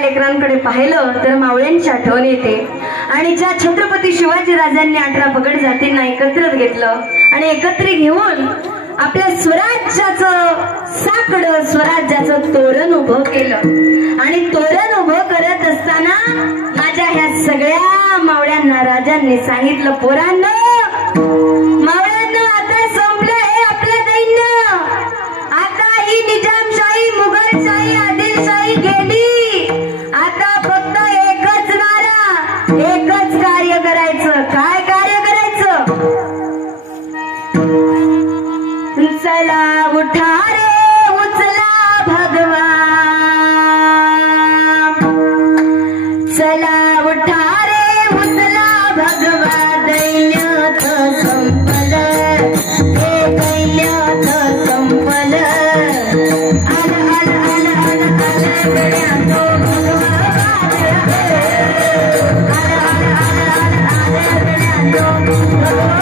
लेकरांकडे पाहिलं तर मावळ्यांची आठवण येते आणि ज्या छत्रपती शिवाजी राजांनी 18 पगड जातींना एकत्रित घेतलं आणि एकत्र घेऊन आपल्या स्वराज्याचं साकडं स्वराज्याचं तोरण उभं केलं आणि तोरण उभं करत असताना माझ्या ह्या सगळ्या मावळ्यांना राजांनी सांगितलं, पोरांनो मावळ्यांनो आता संपलं हे आपलं दैन्य, आता ही निजामशाही मुघलशाही आदिलशाही गेली, आता फक्त एकच नारा एकच कार्य करायचं. काय कार्य करायचं? चला उठा रे उचला भगवा, चला उठा रे उचला भगवा, दैन्यात संपलं हे दैन्यात संपलं. आल आल आल आल आल गड्या तो भगवा, आल आल आल आल आल गड्या तो भगवा.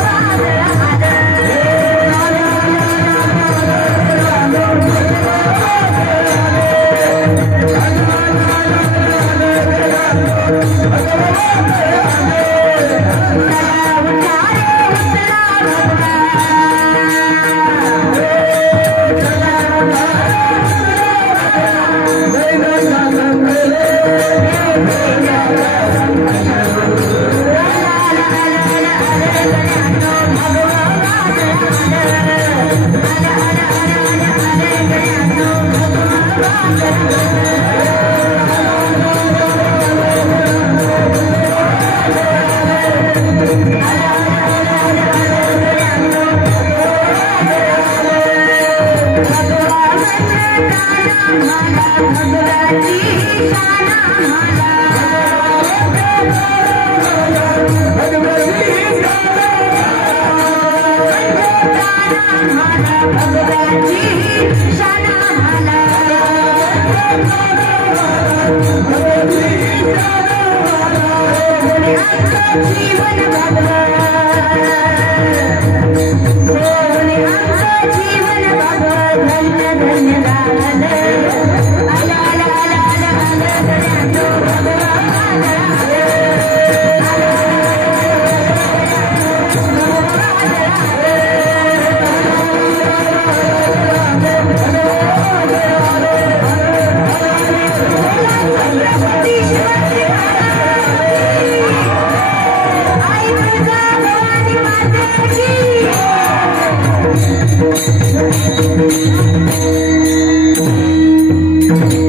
जीवन बाबा धन्य धन्य झालं.